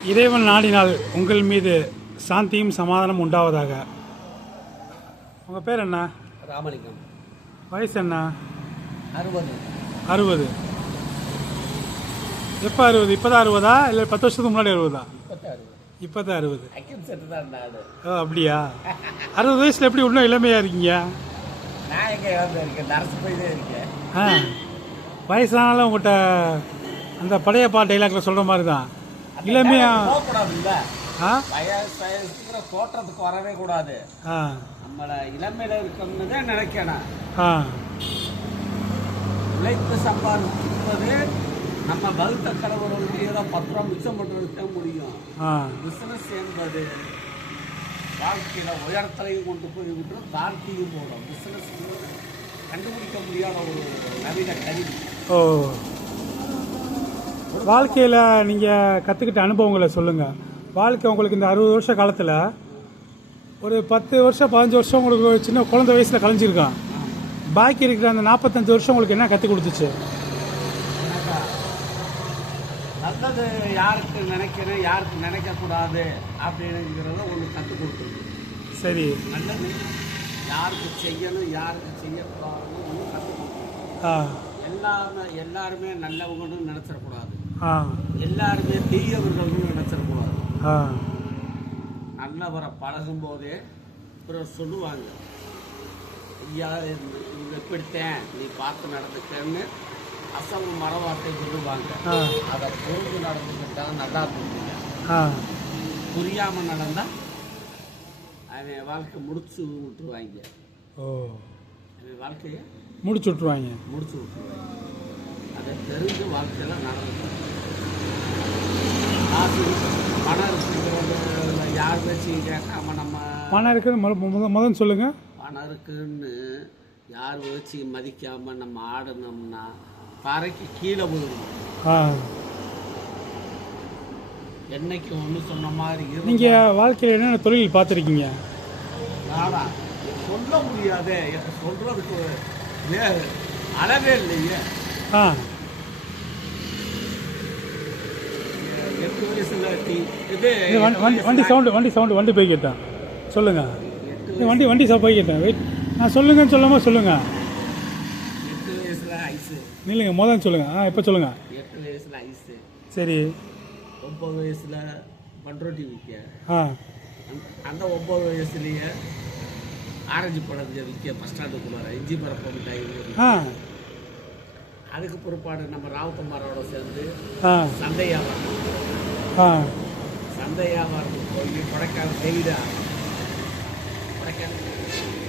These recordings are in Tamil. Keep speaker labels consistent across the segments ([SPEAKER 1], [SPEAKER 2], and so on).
[SPEAKER 1] இறைவன் நாடினால் உங்கள் மீது சாந்தியும் சமாதானம் உண்டாவதாக. உங்கள் பேர் என்ன?
[SPEAKER 2] ராமலிங்கம்.
[SPEAKER 1] வயசு என்ன?
[SPEAKER 2] அறுபது.
[SPEAKER 1] அறுபது. எப்போ அறுபது? இப்போ தான் அறுபதா? இல்லை பத்து வருஷத்துக்கு முன்னாடி அறுபதா? இப்போ தான் அறுபது. ஓ அப்படியா? அறுபது வயசில் எப்படி இன்னும் இளமையாக இருக்கீங்க? ஆ. வயசானாலும் உங்கள்கிட்ட அந்த படையப்பா டைலாக்ல சொல்கிற மாதிரி தான் இளமையா?
[SPEAKER 2] தோற்றத்துக்கு வரவே கூடாது. நம்மளை இளமையில இருக்கணும்னு தான் நினைக்கணும். உழைத்து சம்பாதிப்பது நம்ம வகுத்த கடவுளுக்கு ஏதோ பத்து ரூபா மிச்சம் பண்ணுறதுக்கு தான் முடியும்.
[SPEAKER 1] ஆ.
[SPEAKER 2] பிஸ்னஸ் என்பது வாழ்க்கையில உயரத்திலையும் கொண்டு போய் விட்டுரும் தாழ்த்தியும் போடும் பிஸ்னஸ் கண்டுபிடிக்க முடியாத ஒரு நவீன கருவி.
[SPEAKER 1] ஓ. வாழ்க்கையில் நீங்கள் கற்றுக்கிட்ட அனுபவங்களை சொல்லுங்கள் வாழ்க்கை உங்களுக்கு இந்த அறுபது வருஷ காலத்தில் ஒரு பத்து வருஷம் பதினஞ்சு வருஷம் உங்களுக்கு சின்ன குழந்தை வயசில் கலைஞ்சிருக்கான் பாக்கி இருக்கிற அந்த நாற்பத்தஞ்சு வருஷம் உங்களுக்கு என்ன கற்றுக் கொடுத்துச்சு?
[SPEAKER 2] நல்லது யாருக்கு நினைக்கணும் யாருக்கு நினைக்கக்கூடாது அப்படிங்கிறத ஒன்று கற்றுக் கொடுத்துருக்கு.
[SPEAKER 1] சரி.
[SPEAKER 2] நல்லது யாருக்கு செய்யணும் யாருக்கு செய்யக்கூடாதுன்னு ஒன்று கற்றுக் கொடுத்துருக்கு.
[SPEAKER 1] ஆ.
[SPEAKER 2] எல்லாருமே எல்லாருமே நல்லவங்கன்னு நினச்சிடக்கூடாது. எல்லாருமே தீயவர்கள்னு
[SPEAKER 1] ஆ.
[SPEAKER 2] நல்லவரை பழகும் போதே பிறர் சொல்லுவாங்க. ஐயா எப்படித்தேன்? நீ பார்த்து நடந்துக்கன்னு அசல் மரவார்த்தை சொல்லுவாங்க. அதை புரிஞ்சு நடந்துக்கிட்டா நல்லா புரிஞ்சுங்க புரியாம நடந்தா அவன் வாழ்க்கை முடிச்சு விட்டுருவாங்க.
[SPEAKER 1] ஓ.
[SPEAKER 2] அவன் வாழ்க்கையை
[SPEAKER 1] முடிச்சு விட்ருவாங்க
[SPEAKER 2] முடிச்சு விட்டுருவாங்க. அதை தெரிஞ்சு வாழ்க்கையில நடந்துக்கணும். காசு பணம் இருக்குங்கிறத யார் பேச்சையும் கேட்காம நம்ம
[SPEAKER 1] பணம் இருக்குது முத முத- முதன்னு சொல்லுங்கள்
[SPEAKER 2] பணம் இருக்குன்னு யார் வச்சு மதிக்காம நம்ம ஆடணும்னா தரைக்கு கீழே
[SPEAKER 1] ஆ.
[SPEAKER 2] என்னைக்கு ஒன்று சொன்ன மாதிரி
[SPEAKER 1] நீங்கள் வாழ்க்கையில் என்னென்ன தொழில் பார்த்துருக்கீங்க?
[SPEAKER 2] நானா? சொல்ல முடியாதே. எனக்கு சொல்றதுக்கு வே அளவே இல்லையே.
[SPEAKER 1] ஆ.
[SPEAKER 2] இது
[SPEAKER 1] இது வண்டி வண்டி வண்டி சவுண்டு வண்டி சவுண்டு வண்டி போய் கேட்டேன் சொல்லுங்கள் வண்டி வண்டி சவுண்ட் போய் கேட்டேன் வெயிட் நான் சொல்லுங்கன்னு சொல்லாமல் சொல்லுங்கள் இல்லைங்க மொதல் சொல்லுங்கள் ஆ இப்போ சொல்லுங்கள்
[SPEAKER 2] எட்டு வயசுல ஐஸு
[SPEAKER 1] சரி.
[SPEAKER 2] ஒன்பது வயசுல பண்ரோட்டி விற்க
[SPEAKER 1] ஆ.
[SPEAKER 2] அந்த- அந்த ஒன்பது வயசுலயே ஆரஞ்சு பழம் விற்க பஸ் ஸ்டாண்டுக்குள்ளார இஞ்சி பரப்பு மிட்டாய்
[SPEAKER 1] ஆ.
[SPEAKER 2] அதுக்கு பிற்பாடு நம்ம ராவுத்தம்மாரோட சேர்ந்து சந்தை வியாபாரம் சந்தை வியாபாரத்துக்கு போய் கொடைக்கானல் கைடா கொடைக்கானல்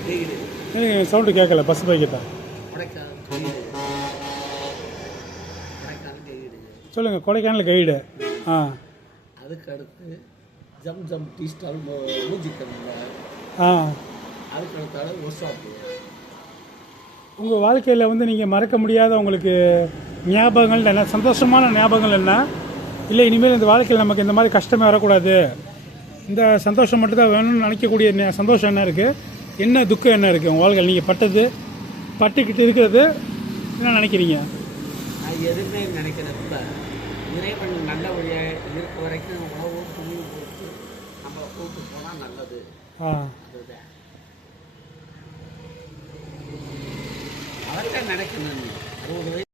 [SPEAKER 2] கைடு
[SPEAKER 1] இல்லைங்க சவுண்டு கேட்கல பஸ் போய் கேட்டேன்
[SPEAKER 2] கொடைக்கானல் கைடு கொடைக்கானல் கைடு
[SPEAKER 1] சொல்லுங்கள் கொடைக்கானல் கைடு ஆ.
[SPEAKER 2] அதுக்கு அடுத்து ஜம் ஜம் டீ ஸ்டால் மூஞ்சிக்கல்ல
[SPEAKER 1] ஆ.
[SPEAKER 2] அதுக்கு அடுத்தால ஒர்க்ஷாப்பு
[SPEAKER 1] உங்கள் வாழ்க்கையில் வந்து நீங்கள் மறக்க முடியாத உங்களுக்கு ஞாபகங்கள் என்ன சந்தோஷமான ஞாபகங்கள் என்ன? இல்லை இனிமேல் இந்த வாழ்க்கையில் நமக்கு இந்த மாதிரி கஷ்டமே வரக்கூடாது. இந்த சந்தோஷம் மட்டும் தான் வேணும்னு நினைக்கக்கூடிய சந்தோஷம் என்ன இருக்குது என்ன துக்கம் என்ன இருக்குது உங்கள் வாழ்க்கையில் நீங்கள் பட்டது பட்டுக்கிட்டு இருக்கிறது என்ன நினைக்கிறீங்க?
[SPEAKER 2] நான் எதுவுமே நினைக்கிறப்ப இறைவன் நல்ல வழியாக இருக்க வரைக்கும் உணவு துணி கொடுத்து நம்ம கூப்பிட்டு போனால் நல்லது.
[SPEAKER 1] ஆ.
[SPEAKER 2] அதுதான் அறுபது வயசு